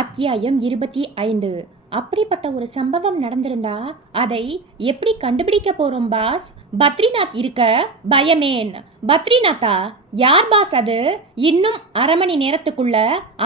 அத்தியாயம் 25. அப்படிப்பட்ட ஒரு சம்பவம் நடந்திருந்தா அதை எப்படி கண்டுபிடிக்க போறோம் பாஸ்? பத்ரிநாத் இருக்க பயமேன். பத்ரிநாத்தா? யார் பாஸ் அது? இன்னும் அரை மணி நேரத்துக்குள்ள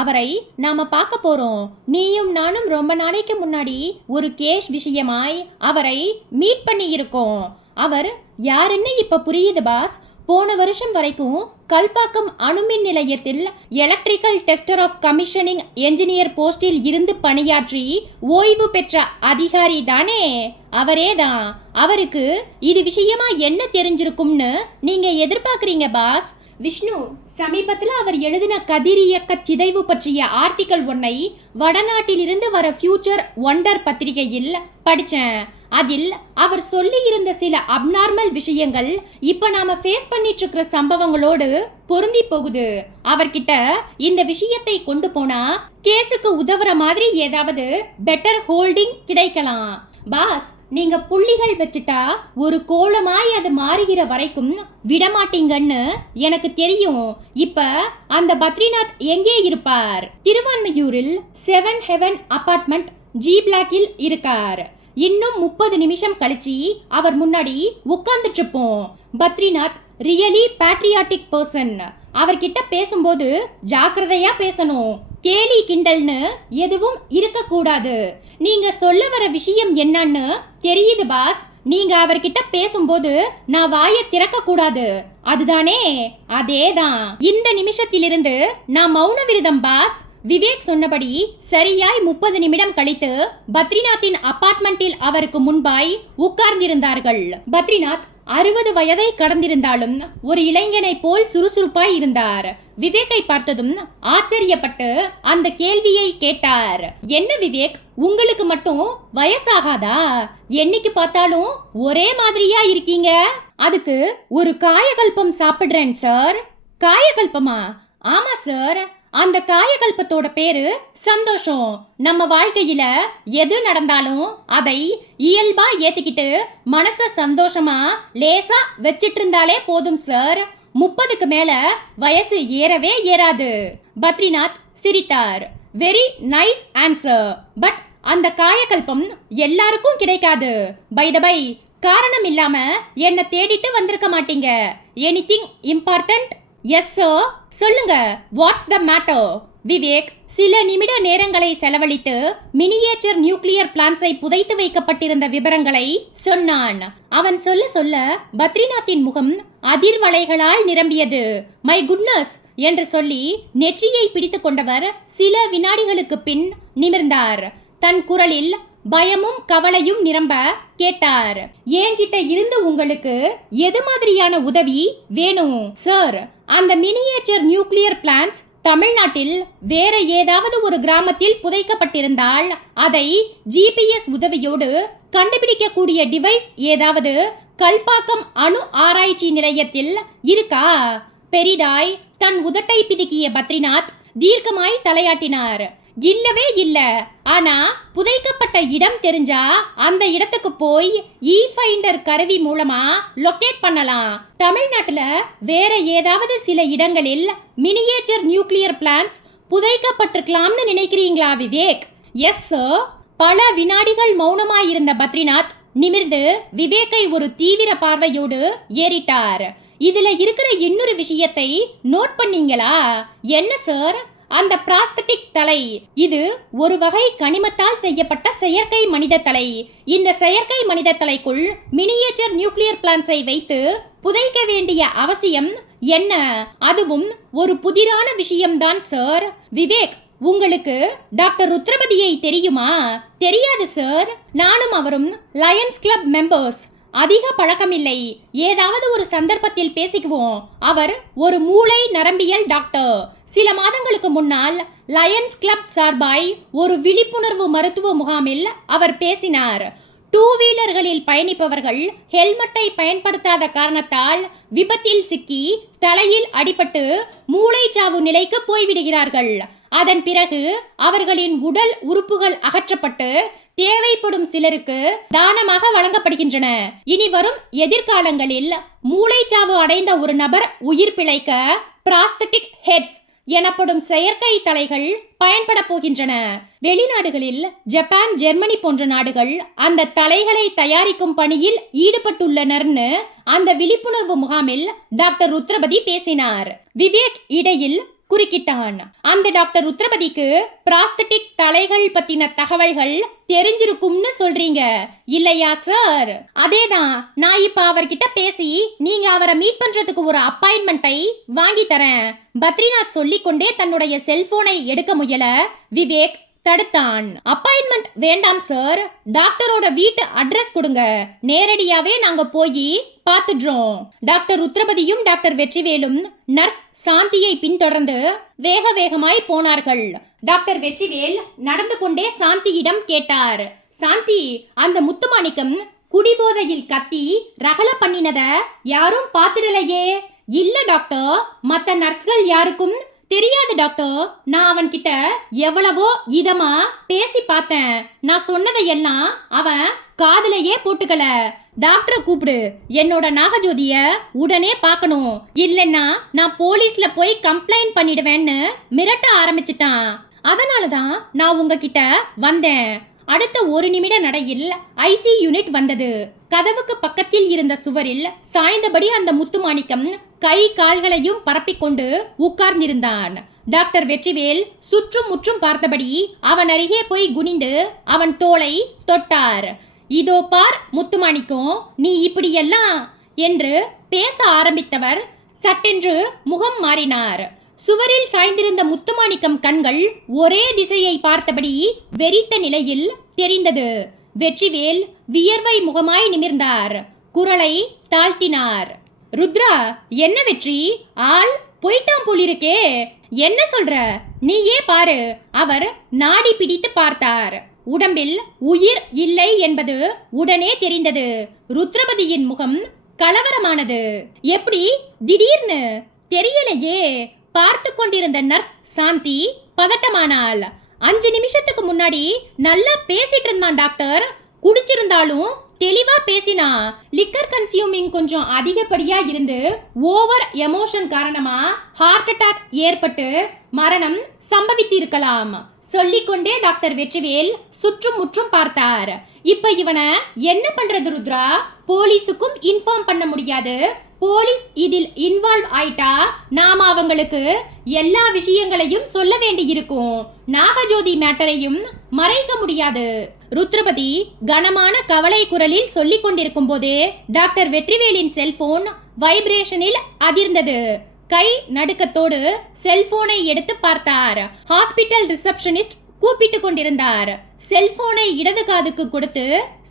அவரை நாம பார்க்க போறோம். நீயும் நானும் ரொம்ப நாளைக்கு முன்னாடி ஒரு கேஸ் விஷயமாய் அவரை மீட் பண்ணி இருக்கோம். அவர் யாருன்னு இப்ப புரியுது பாஸ். போன வருஷம் வரைக்கும் கல்பாக்கம் அணுமின் நிலையத்தில் electrical tester of commissioning engineer போஸ்டில் இருந்து பணியாற்றி ஓய்வு பெற்ற அதிகாரி தானே? அவரே தான். அவருக்கு இது விஷயமா என்ன தெரிஞ்சிருக்கும்னு நீங்க எதிர்பார்க்குறீங்க பாஸ்? விஷ்ணு, சமீபத்தில் அவர் எழுதின கதிரியக்க சிதைவு பற்றிய ஆர்டிக்கல் ஒன்றை வடநாட்டிலிருந்து வர ஃபியூச்சர் ஒண்டர் பத்திரிகையில் படித்தேன். அதில் அவர் சொல்லி இருந்த சில அப்நார்மல் விஷயங்கள் இப்ப நாம ஃபேஸ் பண்ணிட்டு இருக்கிற சம்பவங்களோடு பொருந்தி போகுது. அவர்கிட்ட இந்த விஷயத்தை கொண்டு போனா கேஸுக்கு உதவுற மாதிரி ஏதாவது பெட்டர் ஹோல்டிங் கிடைக்கலாம். பாஸ், நீங்க புள்ளிகள் வச்சுட்டா ஒரு கோலமாய் அது மாறுகிற வரைக்கும் விடமாட்டீங்கன்னு எனக்கு தெரியும். இப்ப அந்த பத்ரிநாத் எங்கே இருப்பார்? திருவான்மையூரில் 7 ஹெவன் அபார்ட்மெண்ட் ஜி பிளாக்கில் இருக்கார். இன்னும் 30 நிமிஷம் கழிச்சு அவர் முன்னாடி உட்கார்ந்துட்டு இருப்போம். Badrinath really patriotic person. அவர்கிட்ட பேசும்போது ஜாக்கிரதையா பேசணும். கேலி கிண்டல்னு எதுவும் இருக்கக்கூடாது. நீங்க சொல்ல வர விஷயம் என்னன்னு தெரியுது பாஸ். நீங்க அவர்கிட்ட பேசும்போது நான் வாயை திறக்க கூடாது, அதுதானே? அதேதான். இந்த நிமிஷத்திலிருந்து நான் மௌன விரதம் பாஸ். விவேக் சொன்னபடி சரியாய் 30 நிமிடம் கழித்து பத்ரிநாத்தின் அபார்ட்மெண்டில் அவருக்கு முன்பாய் உட்கார்ந்திருந்தார்கள். பத்ரிநாத் 60 வயதை கடந்திருந்தாலும் ஒரு இளைஞனை போல் சுறுசுறுப்பாய் இருந்தார். விவேக்கை பார்த்ததும் ஆச்சரியப்பட்டு அந்த கேள்வியை கேட்டார். என்ன விவேக், உங்களுக்கு மட்டும் வயசாகாதா? என்னைக்கு பார்த்தாலும் ஒரே மாதிரியா இருக்கீங்க. அதுக்கு ஒரு காயகல்பம் சாப்பிடுறேன் சார். காயகல்பமா? ஆமா சார். அந்த காயகல்பத்தோட பேரு சந்தோஷம். நம்ம வாழ்க்கையில எது நடந்தாலும் அதை இயல்பா ஏத்துக்கிட்டு மனச சந்தோஷமா லேசா வச்சிட்டு இருந்தாலே போதும் சார். 30க்கு மேல வயசு ஏறவே ஏறாது. பத்ரிநாத் சிரித்தார். Very nice answer. பட் அந்த காயகல்பம் எல்லாருக்கும் கிடைக்காது. பை த பை, காரணம் இல்லாம என்ன தேடிட்டு வந்திருக்க மாட்டீங்க. Anything important? Yes sir. சொல்லுங்க, வாட்ஸ் த மேட்டர்? விவேக் சில நிமிட நேரங்களை செலவழித்து மினியேச்சர் நியூக்ளியர் பிளான்ஸை புதைத்து வைக்கப்பட்டிருந்த விவரங்களை சொன்னான். அவன் சொல்ல சொல்ல பத்ரிநாத்தின் முகம் அதிர்வலைகளால் நிரம்பியது. மை குட்னஸ் என்று சொல்லி நெற்றியை பிடித்து கொண்டவர் சில வினாடிகளுக்கு பின் நிமிர்ந்தார். தன் குரலில் பயமும் கவலையும் நிரம்ப கேட்டார். என்கிட்ட இருந்து உங்களுக்கு எது மாதிரியான உதவி வேணும் சார்? அந்த மினியேச்சர் நியூக்ளியர் பிளான்ஸ் தமிழ்நாட்டில் வேற ஏதாவது ஒரு கிராமத்தில் புதைக்கப்பட்டிருந்தால் அதை ஜிபிஎஸ் உதவியோடு கண்டுபிடிக்கக்கூடிய டிவைஸ் ஏதாவது கல்பாக்கம் அணு ஆராய்ச்சி நிலையத்தில் இருக்கா? பெரிதாய் தன் உதட்டை பிதுக்கிய பத்ரிநாத் தீர்க்கமாய் தலையாட்டினார். இல்லவே இல்ல. ஆனா புதைக்கப்பட்ட இடம் தெரிஞ்சா அந்த இடத்துக்கு போய் இ ஃபைண்டர் கருவி மூலமா லொகேட் பண்ணலாம். தமிழ்நாட்டுல வேற ஏதாவது சில இடங்களில் மினியேச்சர் நியூக்ளியர் பிளான்ஸ் புதைக்கப்பட்டிருக்கலாம்னு நினைக்கிறீங்களா விவேக்? Yes sir. பல வினாடிகள் மௌனமாயிருந்த பத்ரிநாத் நிமிர்ந்து விவேக்கை ஒரு தீவிர பார்வையோடு ஏறிட்டார். இதுல இருக்கிற இன்னொரு விஷயத்தை நோட் பண்ணீங்களா? என்ன சார்? அந்த பிராஸ்தட்டிக் தலை, இது ஒரு வகை கனிமத்தால் செய்யப்பட்ட செயற்கை மனித தலை. இந்த செயற்கை மனித தலைக்குள் மினியேச்சர் நியூக்ளியர் பிளான்ஸை வைத்து புதைக்க வேண்டிய அவசியம் என்ன? அதுவும் ஒரு புதிரான விஷயம்தான் சார். விவேக், உங்களுக்கு டாக்டர் ருத்ரபதியை தெரியுமா? தெரியாது சார். நானும் அவரும் லயன்ஸ் கிளப் மெம்பர்ஸ். அதிக பழக்கமில்லை. ஏதாவது ஒரு சந்தர்ப்பத்தில் பேசிக்குவோம். அவர் ஒரு மூளை நரம்பியல் டாக்டர். சில மாதங்களுக்கு முன்னால் லயன்ஸ் கிளப் சார்பாய் ஒரு விழிப்புணர்வு மருத்துவ முகாமில் அவர் பேசினார். 2 வீலர்களில் பயணிப்பவர்கள் ஹெல்மெட்டை பயன்படுத்தாத காரணத்தால் விபத்தில் சிக்கி தலையில் அடிபட்டு மூளைச்சாவு நிலைக்கு போய்விடுகிறார்கள். அதன் பிறகு அவர்களின் உடல் உறுப்புகள் அகற்றப்பட்டு தேவைப்படும் சிலருக்கு தானமாக வழங்கப்படுகின்றன. இனி வரும் எதிர்காலங்களில் மூளைச்சாவு அடைந்த ஒரு நபர் உயிர் பிழைக்க பிராஸ்தட்டிக் ஹெட்ஸ் எனப்படும் செயற்கை தலைகள் பயன்பட போகின்றன. வெளிநாடுகளில் ஜப்பான், ஜெர்மனி போன்ற நாடுகள் அந்த தலைகளை தயாரிக்கும் பணியில் ஈடுபட்டுள்ளனர்னு அந்த விழிப்புணர்வு முகாமில் டாக்டர் ருத்ரபதி பேசினார். விவேக் இடையில் குறுக்கிட்டான். அந்த டாக்டர் ருத்ரபதிக்கு பிராஸ்தட்டிக் தலைகள் பத்தின தகவல்கள் தெரிஞ்சிருக்கும்னு சொல்றீங்க இல்லையா சார்? அதேதான். நான் இப்ப அவர்கிட்ட பேசி நீங்க அவரை மீட் பண்றதுக்கு ஒரு அப்பாயின்மெண்ட்டை வாங்கி தரேன். பத்ரிநாத் சொல்லிக்கொண்டே தன்னுடைய செல்போனை எடுக்க முயல விவேக் தடுத்தான். அப்பாயின்மெண்ட் வேண்டாம் சார், டாக்டரோட வீட்டு அட்ரஸ் கொடுங்க, நேரடியாவே நாங்க போய் பார்த்துடுறோம். டாக்டர் ருத்ரபதியும் டாக்டர் வெற்றிவேலும் நர்ஸ் சாந்தியை பின்தொடர்ந்து வேக வேகமாய் போனார்கள். டாக்டர் வெற்றிவேல் நடந்து கொண்டே சாந்தியிடம் கேட்டார். சாந்தி, அந்த முத்துமாணிக்கம் குடிபோதையில் கத்தி ரகல பண்ணினத யாரும் பார்த்துடலையே? இல்ல டாக்டர், மத்த நர்ஸ்கள் யாருக்கும் தெரியாது டாக்டர். நான் அவன்கிட்ட எவ்வளவோ இதமா பேசி பார்த்தேன். நான் சொன்னதையெல்லாம் அவன் காதுலயே போட்டுக்கல. டாக்டரை கூப்பிடு, என்னோட நாகஜோதிய உடனே பார்க்கணும், இல்லைன்னா நான் போலீஸ்ல போய் கம்ப்ளைண்ட் பண்ணிடுவேன்னு மிரட்ட ஆரம்பிச்சிட்டான். அதனாலதான் நான் உங்ககிட்ட வந்தேன். அடுத்த ஒரு நிமிட நடையில் ஐசி யூனிட் வந்தது. கதவுக்கு பக்கத்தில் இருந்த சுவரில் சாய்ந்தபடி அந்த முத்துமாணிக்கம் கை கால்களையும் பரப்பிக்கொண்டு உட்கார்ந்திருந்தான். டாக்டர் வெற்றிவேல் சுற்றும் முற்றும் பார்த்தபடி அவன் அருகே போய் குனிந்து அவன் தோளை தொட்டார். இதோ பார் முத்துமாணிக்கம், நீ இப்படியெல்லாம் என்று பேச ஆரம்பித்தவர் சட்டென்று முகம் மாறினார். சுவரில் சாய்ந்திருந்த முத்துமாணிக்கம் கண்கள் ஒரே திசையை பார்த்தபடி வெறித்த நிலையில் தெரிந்தது. வெற்றிவேல் வியர்வை முகமாய் நிமிர்ந்தார். குரலை தாழ்த்தினார். ருத்ரா, என்ன வெற்றி, ஆள் போயிட்டான் போலிருக்கே, என்ன சொல்ற? நீயே பாரு. அவர் நாடி பிடித்து பார்த்தார். உடம்பில் உயிர் இல்லை என்பது உடனே தெரிந்தது. ருத்ரபதியின் முகம் கலவரமானது. எப்படி திடீர்னு தெரியலையே. பார்த்து கொண்டிருந்த நர்ஸ் சாந்தி பதட்டமானாள். 5 நிமிஷத்துக்கு முன்னாடி நல்லா பேசிட்டு இருந்தான் டாக்டர். குடிச்சிருந்தாலும் தெளிவா பேசினா. லிக்கர் கன்சியூமிங் கொஞ்சம் அதிகப்படியா இருந்து ஓவர் எமோஷன் காரணமா ஹார்ட் அட்டாக் ஏற்பட்டு மரணம் சம்பவித்திருக்கலாம். சொல்லிக்கொண்டே டாக்டர் வெற்றிவேல் சுற்றும் முற்றும் பார்த்தார். இப்ப இவனை என்ன பண்றது ருத்ரா? போலீஸுக்கும் இன்ஃபார்ம் பண்ண முடியாது. போலீஸ் இதில் இன்வால்வ் ஆயிட்டா நாம அவங்களுக்கு எல்லா விஷயங்களையும் சொல்ல வேண்டி இருக்கும். நாகஜோதி மேட்டரையும் மறைக்க முடியாது. ருத்ரபதி கனமான கவலை குரலில் சொல்லிக் கொண்டிருக்கும் போதே டாக்டர் வெற்றிவேலின் செல்போன் வைப்ரேஷனில் அதிர்ந்தது. கை நடுக்கத்தோடு செல்போனை எடுத்து பார்த்தார். ஹாஸ்பிட்டல் ரிசப்ஷனிஸ்ட் கூப்பிட்டு கொண்டிருந்தார். செல்போனை இடது காதுக்கு கொடுத்து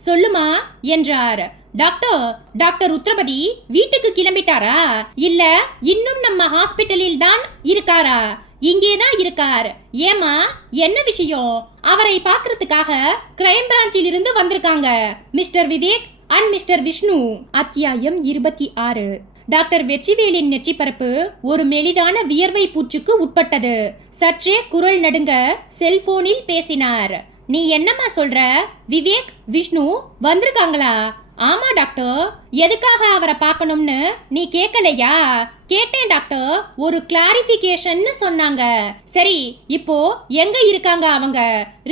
சொல்லுமா என்றார். டாக்டர் ருத்ரபதி வீட்டுக்கு கிளம்பிட்டாரா? இல்ல இன்னும் நம்ம ஹாஸ்பிட்டலில் தான் இருக்காரா? இங்கேதான் இருக்கார். ஏமா, என்ன விஷயம்? அவரை பார்க்கறதுக்காக கிரைம் பிரான்ச்சில் இருந்து வந்திருக்காங்க mister Vivek and mister Vishnu. அத்தியாயம் 26. டாக்டர் வெற்றிவேலின் நெற்றிப்பரப்பு ஒரு மெலிதான வியர்வை பூச்சுக்கு உட்பட்டது. சற்றே குரல் நடுங்க செல்போனில் பேசினார். நீ என்னம்மா சொல்ற? விவேக், விஷ்ணு வந்திருக்காங்களா? ஆமா டாக்டர். எதுக்காக அவரை பார்க்கணும்னு நீ கேட்கலையா? கேட்டேன் டாக்டர், ஒரு கிளாரிஃபிகேஷன் சொன்னாங்க. சரி, இப்போ எங்க இருக்காங்க அவங்க?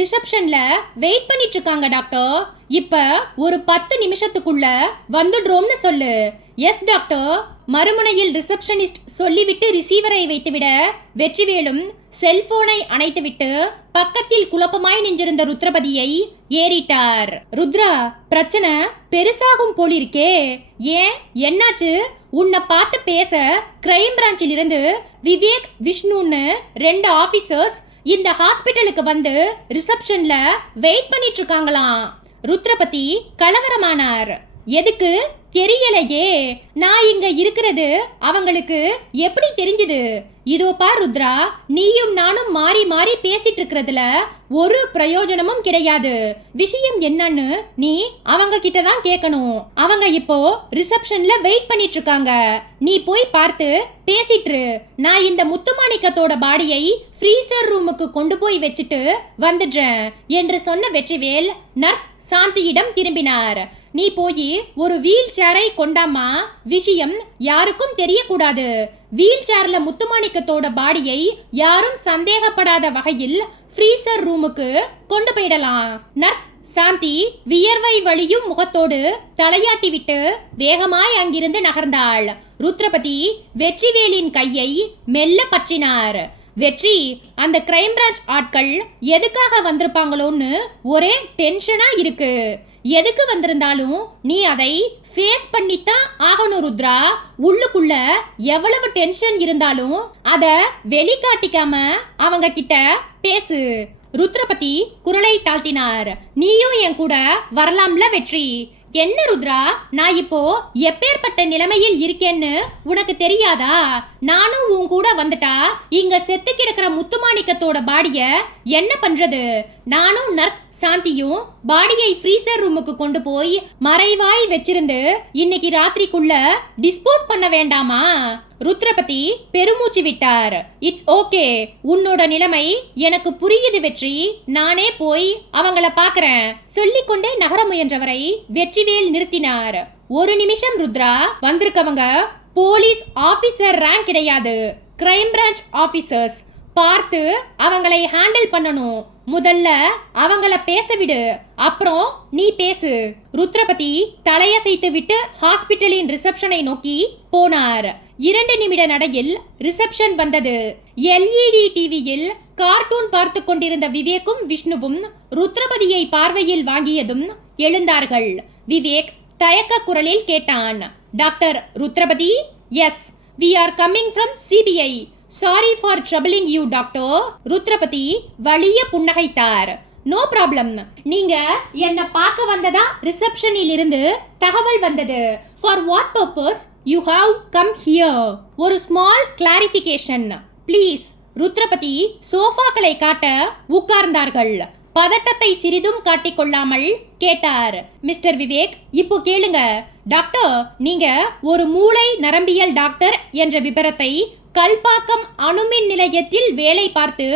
ரிசப்ஷன்ல வெயிட் பண்ணிட்டு இருக்காங்க டாக்டர். இப்ப ஒரு 10 நிமிஷத்துக்குள்ள வந்துடுறோம்னு சொல்லு. Yes doctor. மறுமுனையில் ரிசப்ஷனிஸ்ட் சொல்லிவிட்டு ரிசீவரை வைத்துவிட வெற்றிவேலும் செல்போனை அணைத்துவிட்டு பக்கத்தில் குழப்பமாய் நின்றிருந்த ருத்ரபதியை ஏறிட்டார். ருத்ரா, பிரச்சனை பெருசாகும் போலிருக்கே. ஏன், என்னாச்சு? உன்னை பார்த்து பேச கிரைம் பிரான்ச்சில் இருந்து விவேக், விஷ்ணுன்னு 2 ஆபீசர்ஸ் இந்த ஹாஸ்பிட்டலுக்கு வந்து ரிசப்ஷன்ல வெயிட் பண்ணிட்டு இருக்காங்களாம். ருத்ரபதி கலவரமானார். எதுக்கு தெரியலையே. நான் இங்க இருக்கிறது அவங்களுக்கு எப்படி தெரிஞ்சது? இதோ பார் ருத்ரா, நீயும் நானும் மாறி மாறி பேசிட்டு இருக்கிறதுல ஒரு பிரயோஜனமும் கிடையாது. விஷயம் என்னன்னு நீ அவங்க கிட்ட தான் கேட்கணும். அவங்க இப்போ ரிசப்ஷன்ல வெயிட் பண்ணிட்டு இருக்காங்க. நீ போய் பார்த்து பேசிட்டு. நான் இந்த முத்துமாணிக்கத்தோட பாடியை ஃப்ரீசர் ரூமுக்கு கொண்டு போய் வச்சுட்டு வந்துடுறேன் என்று சொன்ன வெற்றிவேல் நர்ஸ் சாந்தியிடம் திரும்பினார். நீ போய் ஒரு வீல் சேரை கொண்டாமா. விஷயம் யாருக்கும் தெரியக்கூடாது. வீல் சேர்ல முத்துமாணிக்கத்தோட பாடியை யாரும் சந்தேகப்படாத வகையில் ஃப்ரீசர் ரூமுக்கு கொண்டு போயிடலாம். நர்ஸ் சாந்தி வியர்வை வழியும் முகத்தோடு தலையாட்டி விட்டு வேகமாய் அங்கிருந்து நகர்ந்தாள். ருத்ரபதி வெற்றிவேலின் கையை மெல்ல பற்றினார். வெற்றி, அந்த கிரைம் பிரான்ச் ஆட்கள் எதுக்காக வந்திருப்பாங்களோன்னு ஒரே டென்ஷனா இருக்கு. எதுக்கு வந்திருந்தாலும் நீ அதை ஃபேஸ் பண்ணித்தான் ஆகணும் ருத்ரா. உள்ளுக்குள்ள எவ்வளவு டென்ஷன் இருந்தாலும் அத வெளிக்காட்டிக்காம அவங்க கிட்ட பேசு. ருத்ரபதி குரலை தாழ்த்தினார். நீயும் என் கூட வரலாம்ல வெற்றி? என்ன ருத்ரா, நான் இப்போ எப்பேற்பட்ட நிலைமையில் இருக்கேன்னு உனக்கு தெரியாதா? நானும் உன் கூட வந்துட்டா இங்க செத்து கிடக்கிற முத்துமாணிக்கத்தோட பாடிய என்ன பண்றது? நானும் நர்ஸ் சாந்தியும் பாடியை ஃப்ரீசர் ரூமுக்கு கொண்டு போய் மறைவாய் வச்சிருந்து இன்னைக்கு ராத்திரிக்குள்ள டிஸ்போஸ் பண்ண வேண்டாமா? ருத்ரபதி பெருமூச்சு விட்டார். இட்ஸ் ஓகே, உன்னோட நிலைமை எனக்கு புரியுது வெற்றி. நானே போய் அவங்கள பாக்குறேன். சொல்லிக்கொண்டே நகர முயன்றவரை வெற்றிவேல் நிறுத்தினார். ஒரு நிமிஷம் ருத்ரா, வந்திருக்கவங்க போலீஸ் ஆபீசர் ரேங்க் கிடையாது, கிரைம் பிரான்ச் ஆபீசர்ஸ். பார்த்து அவங்களை ஹேண்டில் பண்ணணும். முதல்ல அவங்கள பேச விடு, அப்புறம் நீ பேசு. ருத்ரபதி தலையசைத்து விட்டு ஹாஸ்பிட்டலின் ரிசப்ஷனை நோக்கி போனார். 2 நிமிட நடையில் ரிசப்ஷன் வந்தது. LED டிவியில் கார்ட்டூன் பார்த்து கொண்டிருந்த விவேக்கும் விஷ்ணுவும் ருத்ரபதியை பார்வையில் வாங்கியதும் எழுந்தார்கள். விவேக் தயக்க குரலில் கேட்டான், doctor Rudrapathi? Yes, we are coming from CBI. Sorry for troubling you doctor. Rudrapathi வலிய புன்னகைத்தார். No problem. நீங்க என்ன பார்க்க வந்ததா ரிசப்ஷனில் இருந்து தகவல் வந்தது. For what purpose you have come here? ஒரு ஸ்மால் கிளாரிஃபிகேஷன் ப்ளீஸ். ருத்ரபதி சோஃபாக்களை காட்ட உட்கார்ந்தார்கள். பதட்டத்தை சிறிதும் காட்டிக்கொள்ளாமல் கேட்டார். மிஸ்டர் விவேக், இப்போ கேளுங்க. டாக்டர், நீங்க ஒரு மூளை நரம்பியல் டாக்டர் என்ற விபரத்தை கல்பாக்கம் அணுமின் நிலையத்தில் வேலை பார்த்து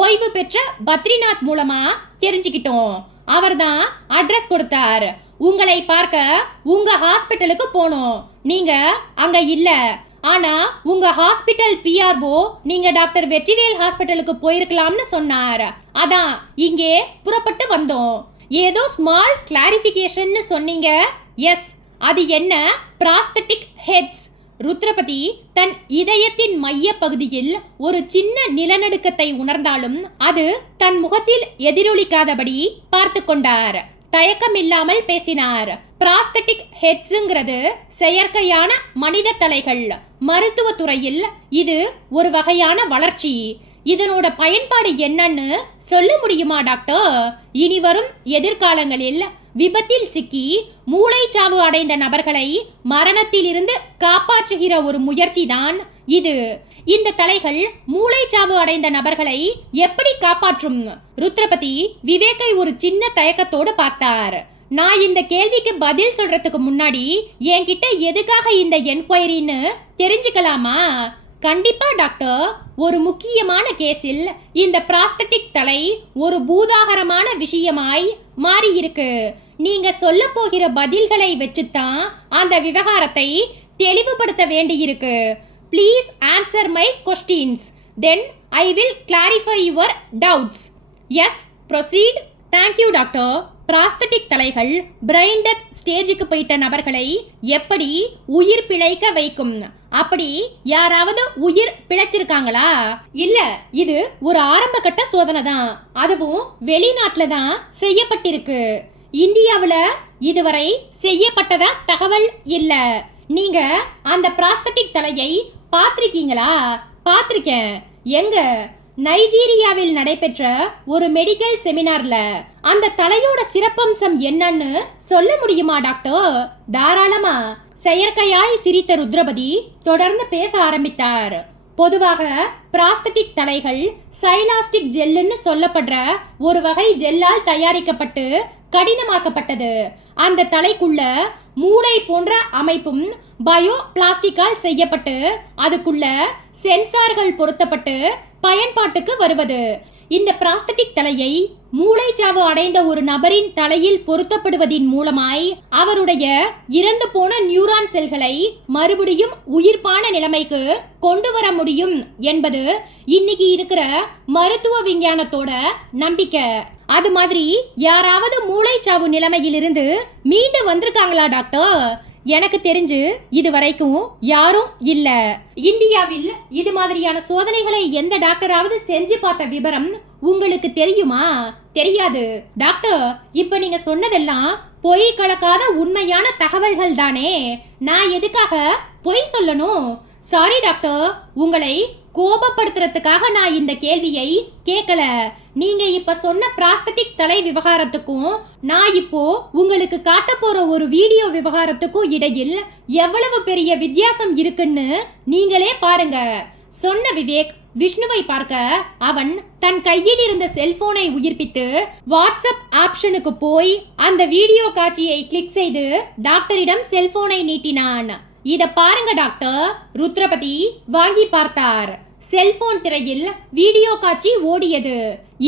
ஓய்வு பெற்ற பத்ரிநாத் மூலமா தெரிஞ்சுக்கிட்டோம். அவர்தான் அட்ரஸ் கொடுத்தார். உங்களை பார்க்க உங்க ஹாஸ்பிட்டலுக்கு போனோம். நீங்க அங்க இல்ல. ஆனா உங்க ஹாஸ்பிட்டல் PRO நீங்க டாக்டர் வெற்றிவேல் ஹாஸ்பிட்டலுக்கு போயிருக்கலாம்னு சொன்னார். அதான் இங்கே புறப்பட்டு வந்தோம். ஏதோ ஸ்மால் கிளாரிஃபிகேஷன் சொன்னீங்க. எஸ், அது என்ன? பிராஸ்தட்டிக் ஹெட்ஸ். ருத்ரபதி தன் இதயத்தின் மைய பகுதியில் ஒரு சின்ன நிலநடுக்கத்தை உணர்ந்தாலும் அது தன் முகத்தில் எதிரொலிக்காதபடி பார்த்து கொண்டார். தயக்கமில்லாமல் பேசினார். பிராஸ்தட்டிக் ஹெட்ஸ்ங்கிறது செயற்கையான மனித தலைகள். மருத்துவ துறையில் இது ஒரு வகையான வளர்ச்சி. இதனோட பயன்பாடு என்னன்னு சொல்ல முடியுமா டாக்டர்? இனி வரும் எதிர்காலங்களில் விபத்தில் சிக்கி மூளைச்சாவு அடைந்த நபர்களை மரணத்திலிருந்து காப்பாற்றுகிற ஒரு முயற்சி தான் இது. இந்த தலைகள் மூளைச்சாவு அடைந்த நபர்களை எப்படி காப்பாற்றும்? ருத்ரபதி விவேக்கை ஒரு சின்ன தயக்கத்தோடு பார்த்தார். நான் இந்த கேள்விக்கு பதில் சொல்றதுக்கு முன்னாடி என்கிட்ட எதுக்காக இந்த என்கொயரின்னு தெரிஞ்சுக்கலாமா? கண்டிப்பா டாக்டர். ஒரு முக்கியமான கேஸில் இந்த பிராஸ்தட்டிக் தலை ஒரு பூதாகரமான விஷயமாய் மாறி இருக்கு. நீங்க சொல்ல போகிற பதில்களை வச்சுத்தான் அந்த விவகாரத்தை தெளிவுபடுத்த வேண்டியிருக்கு. Please answer my questions, then I will clarify your doubts. Yes, proceed. Thank you doctor. Prosthetic தலைகள் பிரெயின் டெத் ஸ்டேஜுக்கு போயிட்ட நபர்களை எப்படி உயிர் பிழைக்க வைக்கும்? அப்படி யாராவது உயிர் பிழைச்சிருக்காங்களா? இல்ல, இது ஒரு ஆரம்ப கட்ட சோதனை தான். அதுவும் வெளிநாட்டுல தான் செய்யப்பட்டிருக்கு. இந்தியாவுல இதுவரை செய்யப்பட்டதா தகவல் இல்ல. நீங்க அந்த பிராஸ்தட்டிக் தலையை பார்த்திருக்கீங்களா? பார்த்திருக்கேன். எங்க? நைஜீரியாவில் நடைபெற்ற ஒரு மெடிக்கல் செமினார்ல. அந்த தலையோட சிறப்பம்சம் என்னன்னு சொல்ல முடியுமா டாக்டர்? தாராளமா. செயற்கையாய் சிரித்த ருத்ரபதி தொடர்ந்து பேச ஆரம்பித்தார். பொதுவாக பிராஸ்தட்டிக் தலைகள் சைலாஸ்டிக் ஜெல்லுன்னு சொல்லப்படுற ஒரு வகை ஜெல்லால் தயாரிக்கப்பட்டு கடினமாக்கப்பட்டது. அந்த தலைக்குள்ள மூளை போன்ற அமைப்பும் பயோ பிளாஸ்டிக்கால் செய்யப்பட்டு அதுக்குள்ள சென்சார்கள் பொருத்தப்பட்டு பயன்பாட்டுக்கு வருவது. இந்த பிராஸ்தட்டிக் தலையை மூளைச்சாவு அடைந்த ஒரு நபரின் தலையில் பொருத்தப்படுவதின் மூலமாய் அவருடைய இறந்து போன நியூரான் செல்களை மறுபடியும் உயிர்ப்பான நிலைமைக்கு கொண்டு வர முடியும் என்பது இன்னைக்கு இருக்கிற மருத்துவ விஞ்ஞானத்தோட நம்பிக்கை. அது மாதிரி யாராவது மூளைச்சாவு நிலைமையிலிருந்து மீண்டு வந்திருக்காங்களா டாக்டர்? எனக்கு தெரிஞ்சு இது வரைக்கும் யாரும் இல்ல. இந்தியாவில் இது மாதிரியான சோதனைகளை எந்த டாக்டராவது செஞ்சு பார்த்த விவரம் உங்களுக்கு தெரியுமா? தெரியாது. டாக்டர், இப்ப நீங்க சொன்னதெல்லாம் பொய் கலக்காத உண்மையான தகவல்கள் தானே. நான் எதுக்காக பொய் சொல்லணும்? சாரி டாக்டர், உங்களை கோபப்படுத்துறதுக்காக நான் இந்த கேள்வியை கேட்கல. நீங்க இப்ப சொன்ன பிராஸ்தட்டிக் தலை விவகாரத்துக்கும் நான் இப்போ உங்களுக்கு காட்ட போற ஒரு வீடியோ விவகாரத்துக்கும் இடையில் எவ்வளவு பெரிய வித்தியாசம் இருக்குன்னு நீங்களே பாருங்க. சொன்ன விவேக் விஷ்ணுவை பார்க்க அவன் தன் கையில் இருந்த செல்போனை உயிர்ப்பித்து வாட்ஸ்அப் ஆப்ஷனுக்கு போய் அந்த வீடியோ காட்சியை கிளிக் செய்து டாக்டரிடம் செல்போனை நீட்டினான். இத பாருங்க டாக்டர். ருத்ரபதி வாங்கி பார்த்தார். செல்போன் திரையில் வீடியோ காட்சி ஓடியது.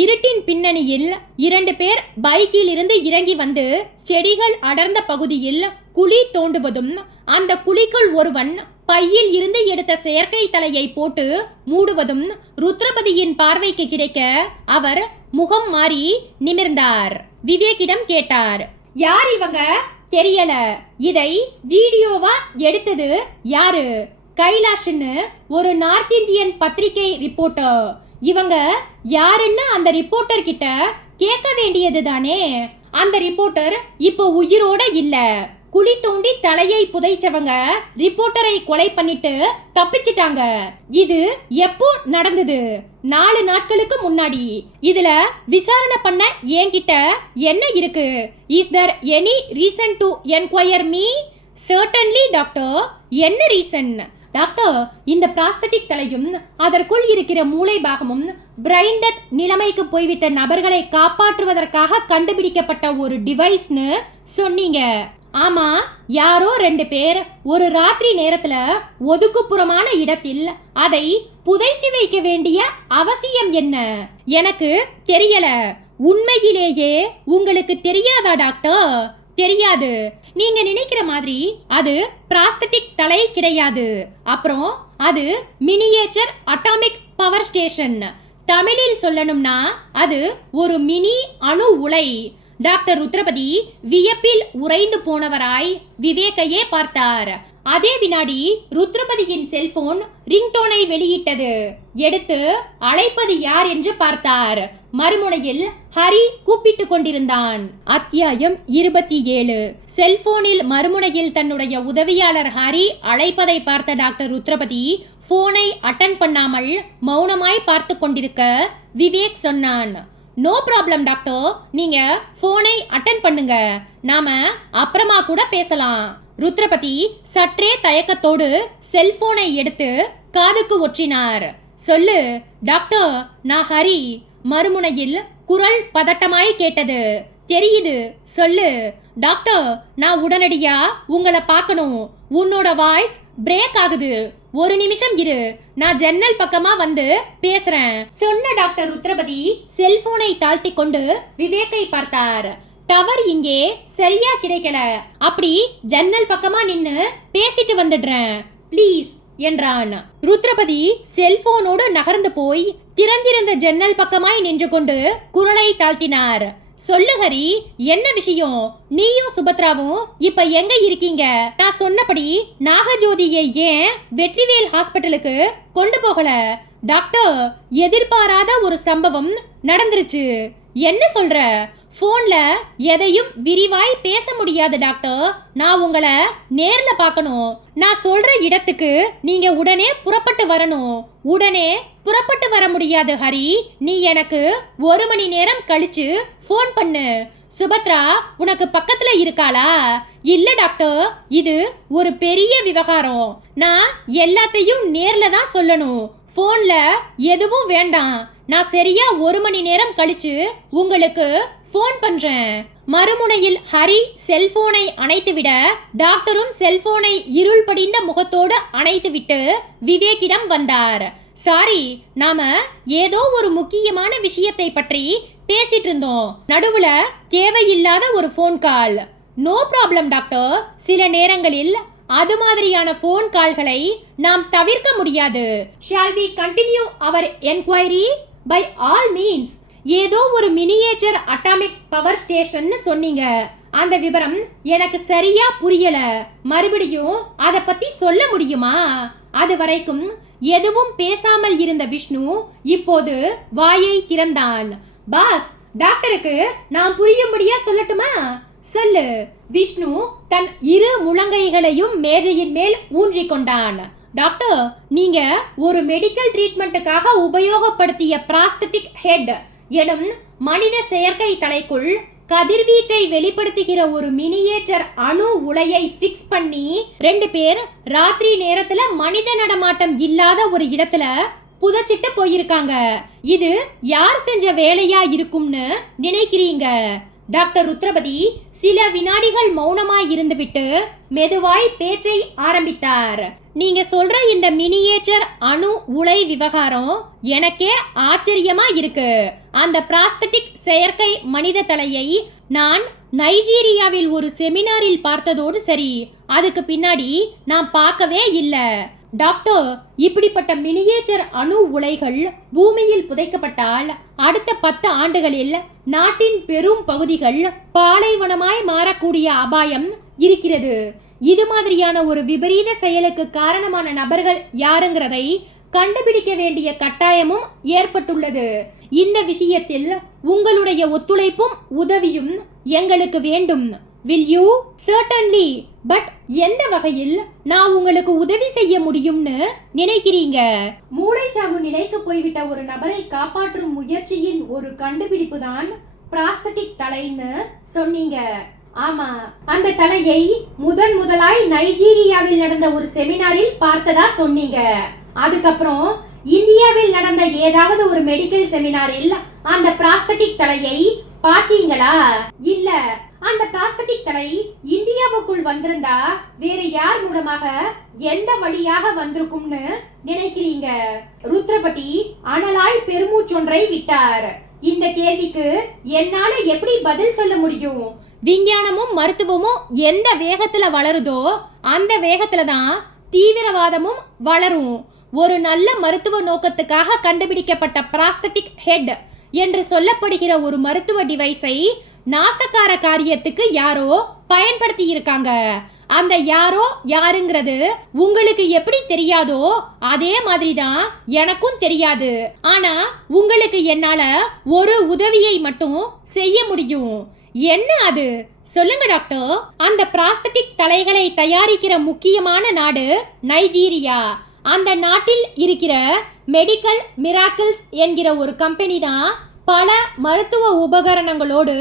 இருட்டின் பின்னணியில் 2 பேர் பைக்கில் இருந்து இறங்கி வந்து செடிகள் அடர்ந்த பகுதியில் குழி தோண்டுவதும் அந்த குழிக்குள் ஒருவன் பையில் இருந்து எடுத்த செயற்கை தலையை போட்டு மூடுவதும் ருத்ரபதியின் பார்வைக்கு கிடைக்க அவர் முகம் மாறி நிமிர்ந்தார். விவேக்கிடம் கேட்டார், யார் இவங்க? தெரியல. இதை வீடியோவா எடுத்தது யாரு? கைலாஷ்னு ஒரு நார்த் இந்தியன் பத்திரிகை ரிப்போர்ட்டர். இவங்க யாருன்னு அந்த ரிப்போர்ட்டர் கிட்ட கேட்க வேண்டியது தானே. அந்த ரிப்போர்ட்டர் இப்போ உயிரோட இல்ல. குழி தோண்டி தலையை புதைச்சவங்க ரிப்போர்ட்டரை கொலை பண்ணிட்டு தப்பிச்சிட்டாங்க. இது எப்போ நடந்தது? 4 நாட்களுக்கு முன்னாடி. இதுல விசாரணை பண்ண என்கிட்ட என்ன இருக்கு? Is there any reason to enquire me? Certainly doctor. என்ன ரீசன்? டாக்டர், இந்த பிராஸ்தட்டிக் தலையும் அதற்குள் இருக்கிற மூளை பாகமும் பிரைன் டெத் நிலைமைக்கு போய்விட்ட நபர்களை காப்பாற்றுவதற்காக கண்டுபிடிக்கப்பட்ட ஒரு டிவைஸ்னு சொன்னீங்க. ஆமா, யாரோ 2 பேர் ஒரு ராத்திரி நேரத்துல ஒதுக்குப்புறமான இடத்தில் அதை புதைச்சி வைக்க வேண்டிய அவசியம் என்ன? எனக்கு தெரியல. உண்மையிலேயே உங்களுக்கு தெரியாதா டாக்டர்? தெரியாது. நீங்க நினைக்கிற மாதிரி அது பிராஸ்தட்டிக் தலை கிடையாது. அப்புறம் அது மினியேச்சர் அட்டாமிக் பவர் ஸ்டேஷன். தமிழில் சொல்லணும்னா அது ஒரு மினி அணு உலை. டாக்டர் ருத்ரபதி வியப்பில் உறைந்து போனவராய் விவேக்கையே பார்த்தார். அதே வினாடி ருத்ரபதியின் செல்போன் ரிங்டோனை வெளியிட்டது. எடுத்து அழைப்பது யார் என்று பார்த்தார். மறுமுனையில் ஹரி கூப்பிட்டு கொண்டிருந்தான். அத்தியாயம் 27. செல்போனில் மறுமுனையில் தன்னுடைய உதவியாளர் ஹரி அழைப்பதை பார்த்த டாக்டர் ருத்ரபதி போனை அட்டன் பண்ணாமல் மௌனமாய் பார்த்து கொண்டிருக்க விவேக் சொன்னான், நோ ப்ராப்ளம் டாக்டர், நீங்க போனை அட்டன் பண்ணுங்க, நாம அப்புறமா கூட பேசலாம். ருத்ரபதி சற்றே தயக்கத்தோடு செல்போனை எடுத்து காதுக்கு ஒற்றினார். சொல்லு டாக்டர், நான் ஹரி. மறுமுனையில் குரல் பதட்டமாய் கேட்டது. தெரியுது, சொல்லு. டாக்டர், நான் உடனடியா உங்களை பார்க்கணும். உன்னோட வாய்ஸ் பிரேக் ஆகுது. ஒரு நிமிஷம் இரு, நான் ஜன்னல் பக்கமா வந்து பேசுறேன், சொன்ன டாக்டர் ருத்ரபதி செல்போனை தாழ்த்தி கொண்டு விவேக்கை பார்த்தார். டவர் இங்கே சரியா கிடைக்கல. அப்படி ஜன்னல் பக்கமா நின்னு பேசிட்டு வந்துடுறேன் ப்ளீஸ் என்றான். ருத்ரபதி செல்போனோடு நகர்ந்து போய் திறந்திருந்த ஜன்னல் பக்கமாய் நின்று கொண்டு குரலை தாழ்த்தினார். சொல்லு ஹரி, என்ன விஷயம்? நீயும் சுபத்ராவும் இப்ப எங்க இருக்கீங்க? நான் சொன்னபடி நாகஜோதியை ஏன் வெற்றிவேல் ஹாஸ்பிட்டலுக்கு கொண்டு போகல? டாக்டர், எதிர்பாராத ஒரு சம்பவம் நடந்துருச்சு. என்ன சொல்ற? போன்ல எதையும் விரிவாய் பேச முடியாது டாக்டர். நான் உங்களை நேர்ல பார்க்கணும். நான் சொல்ற இடத்துக்கு நீங்க உடனே புறப்பட்டு வரணும். உடனே புறப்பட்டு வர முடியாது ஹரி. நீ எனக்கு 1 மணி நேரம் கழிச்சு போன் பண்ணு. சுபத்ரா உனக்கு பக்கத்துல இருக்காளா? இல்ல டாக்டர், இது ஒரு பெரிய விவகாரம். நான் எல்லாத்தையும் நேர்ல தான் சொல்லணும். போன்ல எதுவும் வேண்டாம். நான் சரியா 1 மணி நேரம் கழிச்சு உங்களுக்கு போன் பண்றேன். மறுமுனையில் ஹரி செல்போனை அணைத்துவிட டாக்டரும் செல்போனை இருள் படிந்த முகத்தோடு அணைத்துவிட்டு விவேக்கிடம் வந்தார். சாரி, நாம ஏதோ ஒரு முக்கியமான விஷயத்தை பற்றி பேசிட்டு இருந்தோம். நடுவுல தேவையில்லாத ஒரு phone call. No problem doctor. சில நேரங்களில் அது மாதிரியான ஃபோன் கால்களை நாம் தவிர்க்க முடியாது. Shall we continue our enquiry? By all means. ஏதோ ஒரு மினியேச்சர் அட்டாமிக் பவர் ஸ்டேஷன் சொன்னீங்க. அந்த விவரம் எனக்கு சரியா புரியல. மறுபடியும் அதை பத்தி சொல்ல முடியுமா? அது வரைக்கும் எதுவும் பேசாமல் இருந்த விஷ்ணு இப்போது வாயை திறந்தான். பாஸ், டாக்டருக்கு நான் புரியும்படியா சொல்லட்டுமா? சொல்லு. விஷ்ணு தன் இரு முழங்கைகளையும் மேஜையின் மேல் ஊன்றிக் கொண்டான். டாக்டர், நீங்க ஒரு மெடிக்கல் ட்ரீட்மெண்ட்டுக்காக உபயோகப்படுத்திய பிராஸ்தட்டிக் ஹெட் எனும் மனித செயற்கை தலைக்குள் கதிர்வீச்சை வெளிப்படுத்துகிற ஒரு மினியேச்சர் அணு உலையை ஃபிக்ஸ் பண்ணி 2 பேர் ராத்திரி நேரத்துல மனித நடமாட்டம் இல்லாத ஒரு இடத்துல புதைச்சிட்டு போயிருக்காங்க. இது யார் செஞ்ச வேலையா இருக்கும்னு நினைக்கிறீங்க? டாக்டர் ருத்ரபதி சில வினாடிகள் மௌனமாய் இருந்துவிட்டு மெதுவாய் பேச்சை ஆரம்பித்தார். நீங்க சொல்ற இந்த மினியேச்சர் அணு உலை விவகாரம் எனக்கே ஆச்சரியமா இருக்கு. அந்த பிராஸ்தட்டிக் செயற்கை மனித தலையை நான் நைஜீரியாவில் ஒரு செமினாரில் பார்த்ததோடு சரி, அதுக்கு பின்னாடி நான் பார்க்கவே இல்லை. டாக்டர், இப்படிப்பட்ட மினியேச்சர் அணு உலைகள் பூமியில் புதைக்கப்பட்டால் அடுத்த 10 ஆண்டுகளில் நாட்டின் பெரும் பகுதிகள் பாலைவனமாய் மாறக்கூடிய அபாயம் இருக்கிறது. இது மாதிரியான ஒரு விபரீத செயலுக்கு காரணமான நபர்கள் யாருங்கிறதை கண்டுபிடிக்க வேண்டிய கட்டாயமும் ஏற்பட்டுள்ளது. இந்த விஷயத்தில் உங்களுடைய ஒத்துழைப்பும் உதவியும் எங்களுக்கு வேண்டும். Will you? Certainly. பட் எந்த வகையில் நான் உங்களுக்கு உதவி செய்ய முடியும்னு நினைக்கிறீங்க? மூளைச்சாவு நிலைக்கு போய்விட்ட ஒரு நபரை காப்பாற்றும் முயற்சியின் ஒரு கண்டுபிடிப்பு தான் பிராஸ்தட்டிக் தலைன்னு சொன்னீங்க. ஆமா, அந்த தலையை முதலாய் நைஜீரியாவில் நடந்த ஒரு செமினாரில் பார்த்ததா சொன்னீங்க. அதுக்கப்புறம் இந்தியாவில் நடந்த ஏதாவது ஒரு மெடிக்கல் செமினாரில் அந்த பிராஸ்தட்டிக் தலையை பார்த்தீங்களா? இல்ல. அந்த பிராஸ்தட்டிக் தலை இந்தியாவுக்குள் வந்திருந்தா வேற யார் மூலமாக, எந்த வழியாக வந்திருக்கும்னு நினைக்கிறீங்க? ருத்ரபதி அனலாய் பெருமூச்சொன்றை விட்டார். இந்த கேள்விக்கு என்னால எப்படி பதில் சொல்ல முடியும்? விஞ்ஞானமும் மருத்துவமும் எந்த வேகத்துல வளருதோ அந்த வேகத்துல தான் தீவிரவாதமும் வளரும். ஒரு நல்ல மருத்துவ நோக்கத்துக்காக கண்டுபிடிக்கப்பட்ட பிராஸ்தட்டிக் ஹெட் என்று சொல்லப்படுகிற ஒரு மருத்துவ டிவைஸை நாசக்கார காரியத்துக்கு யாரோ பயன்படுத்தி இருக்காங்க. அந்த யாரோ யாருங்கிறது உங்களுக்கு எப்படி தெரியாதோ அதே மாதிரி தான் எனக்கும் தெரியாது. ஆனா உங்களுக்கு என்னால ஒரு உதவியை மட்டும் செய்ய முடியும். என்ன அது? சொல்லுங்க டாக்டர். அந்த பிராஸ்தட்டிக் தலைகளை தயாரிக்கிற முக்கியமான நாடு நைஜீரியா. அந்த நாட்டில் இருக்கிற மெடிக்கல் மிராக்கிள்ஸ் என்கிற ஒரு கம்பெனி தான் பல மருத்துவ உபகரணங்களோடு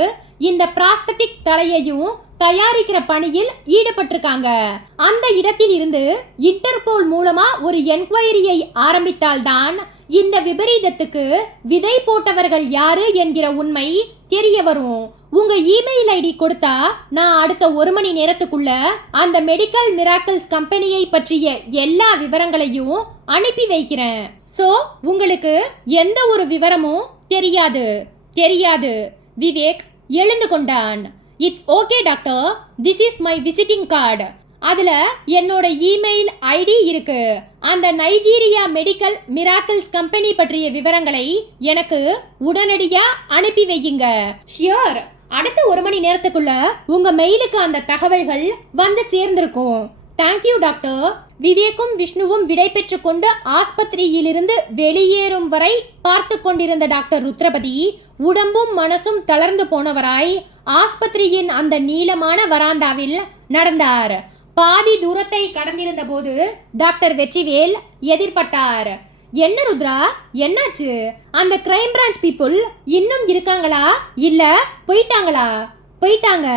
இந்த பிராஸ்தட்டிக் தலையையும் தயாரிக்கிற பணியில் ஈடுபட்டிருக்காங்க. அந்த இடத்தில் இருந்து இன்டர்போல் மூலமா ஒரு என்கொயரியை ஆரம்பித்தால்தான் இந்த விபரீதத்துக்கு விதை போட்டவர்கள் யாரு என்கிற உண்மை தெரிய வரும். உங்க இமெயில் ஐடி கொடுத்தா நான் அடுத்த 1 மணி நேரத்துக்குள்ள அந்த மெடிக்கல் மிராக்கிள்ஸ் கம்பெனியை பற்றிய எல்லா விவரங்களையும் அனுப்பி வைக்கிறேன். சோ உங்களுக்கு எந்த ஒரு விவரமும் தெரியாது. விவேக் எழுந்து கொண்டான். It's okay doctor, this is my visiting card. அதுல என்னோட இமெயில் ஐடி இருக்கு. அந்த நைஜீரியா மெடிக்கல் மிராக்கிள்ஸ் கம்பெனி பற்றிய விவரங்களை எனக்கு உடனடியா அனுப்பி வையுங்க. ஷியோர். அடுத்த 1 மணி நேரத்துக்குள்ள உங்க மெயிலுக்கு அந்த தகவல்கள் வந்து சேர்ந்திருக்கும். Thank you doctor. விவேக்கும் விஷ்ணுவும் விடை பெற்று கொண்டு ஆஸ்பத்திரியிலிருந்து வெளியேறும் வரை பார்த்து கொண்டிருந்த டாக்டர் ருத்ரபதி உடம்பும் மனசும் தளர்ந்து போனவராய் ஆஸ்பத்திரியின் அந்த நீளமான வராந்தாவில் நடந்தார். பாதி தூரத்தை கடந்திருந்த போது டாக்டர் வெற்றிவேல் எதிர்பட்டார். என்ன ருத்ரா, என்னாச்சு? அந்த கிரைம் பிரான்ச் பீப்புள் இன்னும் இருக்காங்களா இல்ல போயிட்டாங்களா? போயிட்டாங்க.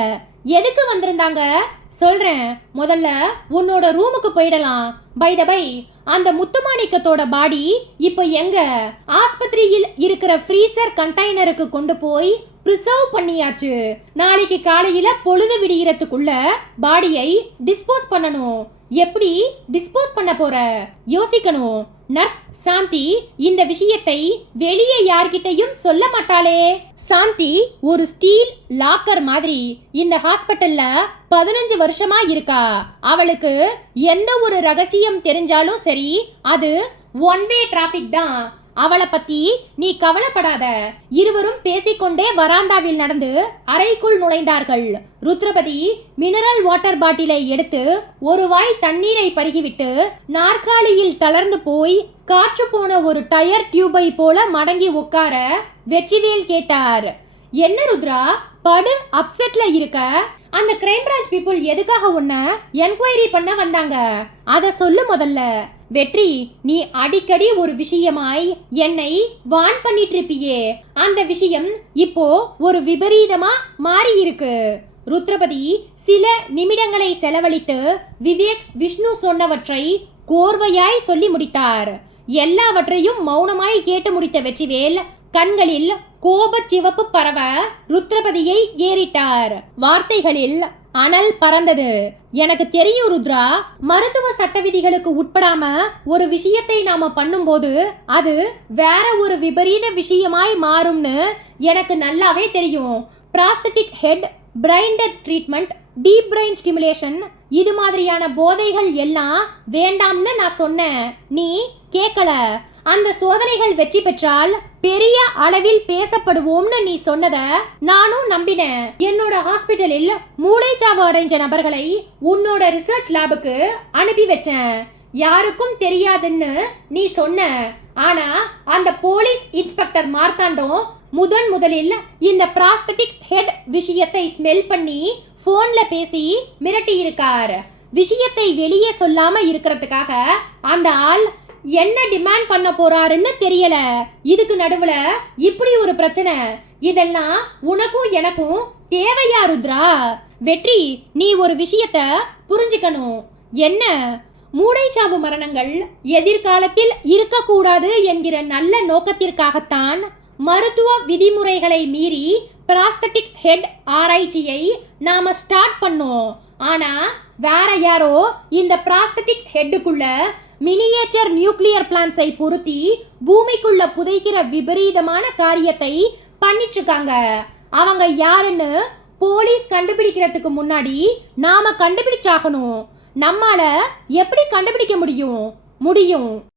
எதுக்கு வந்திருந்தாங்க? சொல்றேன். முதல்ல உன்னோட ரூமுக்கு போயிடலாம். பை த பை, அந்த முத்துமாணிக்கத்தோட பாடி இப்போ எங்க? ஆஸ்பத்திரியில் இருக்கிற ஃப்ரீசர் கண்டெய்னருக்கு கொண்டு போய் ப்ரிசர்வ் பண்ணியாச்சு. நாளைக்கு காலையில பொழுது விடியறதுக்குள்ள பாடியை டிஸ்போஸ் பண்ணணும். எப்படி டிஸ்போஸ் பண்ண போற? யோசிக்கணும். நர்ஸ் சாந்தி இந்த விஷயத்தை வெளியே யார்கிட்டையும் சொல்ல மாட்டாளே. சாந்தி ஒரு ஸ்டீல் லாக்கர் மாதிரி இந்த ஹாஸ்பிட்டல்ல 15 வருஷமா இருக்கா. அவளுக்கு எந்த ஒரு ரகசியம் தெரிஞ்சாலும் சரி, அது ஒன் வே டிராபிக் தான். அவளை பத்தி நீ கவலைப்படாத. இருவரும் பேசிக்கொண்டே வராண்டாவில் நடந்து அறைக்குள் நுழைந்தார்கள். ருத்ரபதி மினரல் வாட்டர் பாட்டிலை எடுத்து ஒரு வாய் தண்ணீரை பருகிவிட்டு நாற்காலியில் தளர்ந்து போய் காற்று போன ஒரு டயர் டியூபை போல மடங்கி உட்கார வெற்றிவேல் கேட்டார், என்ன ருத்ரா, படு அப்செட்ல இருக்க? அந்த கிரைம் பிரான்ச் பீப்புள் எதுக்காக உன்னை என்கொயரி பண்ண வந்தாங்க? அதை சொல்லு முதல்ல. வெற்றி, நீ அடிக்கடி ஒரு விஷயமாய் என்னை வான் பண்ணிட்டு இருப்பியே, அந்த விஷயம் இப்போ ஒரு விபரீதமா மாறி இருக்கு. ருத்ரபதி சில நிமிடங்களை செலவழித்து விவேக் விஷ்ணு சொன்னவற்றை கோர்வையாய் சொல்லி முடித்தார். எல்லாவற்றையும் மௌனமாய் கேட்டு முடித்த வெற்றிவேல் கண்களில் கோபச்சிவப்பு பரவ ருத்ரபதியை ஏறிட்டார். வார்த்தைகளில் அனல் பறந்தது. எனக்கு தெரியும் ருத்ரா, மருத்துவ சட்ட விதிகளுக்கு உட்படாம ஒரு விஷயத்தை நாம பண்ணும்போது அது வேற ஒரு விபரீத விஷயமாய் மாறும்னு எனக்கு நல்லாவே தெரியும். Prosthetic head, brain death treatment, deep brain stimulation, இது மாதிரியான போதைகள் எல்லாம் வேண்டாம்னு நான் சொன்னேன். நீ கேட்கல. அந்த சோதனைகள் வெற்றி பெற்றால் பெரிய அளவில் பேசப்படுவோம்னு நீ சொன்னத நானும் நம்பினேன். என்னோட ஹாஸ்பிட்டலில் மூளைச்சாவு அடைஞ்ச நபர்களை உன்னோட ரிசர்ச் லேபுக்கு அனுப்பி வச்சேன். யாருக்கும் தெரியாதுன்னு நீ சொன்ன. ஆனா அந்த போலீஸ் இன்ஸ்பெக்டர் மார்த்தாண்டம் முதலில் இந்த பிராஸ்தட்டிக் ஹெட் விஷயத்தை ஸ்மெல் பண்ணி போன்ல பேசி மிரட்டி இருக்கார். விஷயத்தை வெளியே சொல்லாம இருக்கிறதுக்காக அந்த ஆள் என்ன டிமாண்ட் பண்ண போறாருன்னு தெரியல. இதுக்கு நடுவுல இப்படி ஒரு பிரச்சனை. இதெல்லாம் உனக்கும் எனக்கும் தேவையா ருத்ரா? வெற்றி, நீ ஒரு விஷயத்த புரிஞ்சுக்கணும். என்ன? மூளைச்சாவு மரணங்கள் எதிர்காலத்தில் இருக்கக்கூடாது என்கிற நல்ல நோக்கத்திற்காகத்தான் மருத்துவ விதிமுறைகளை மீறி பிராஸ்தட்டிக் ஹெட் ஆராய்ச்சியை நாம ஸ்டார்ட் பண்ணோம். ஆனா வேற யாரோ இந்த பிராஸ்தட்டிக் ஹெட்டுக்குள்ள மினியேச்சர் நியூக்ளியர் பிளான்ஸை பொருத்தி பூமிக்குள்ள புதைக்கிற விபரீதமான காரியத்தை பண்ணிட்டு இருக்காங்க. அவங்க யாருன்னு போலீஸ் கண்டுபிடிக்கிறதுக்கு முன்னாடி நாம கண்டுபிடிச்சாகணும். நம்மால எப்படி கண்டுபிடிக்க முடியும்?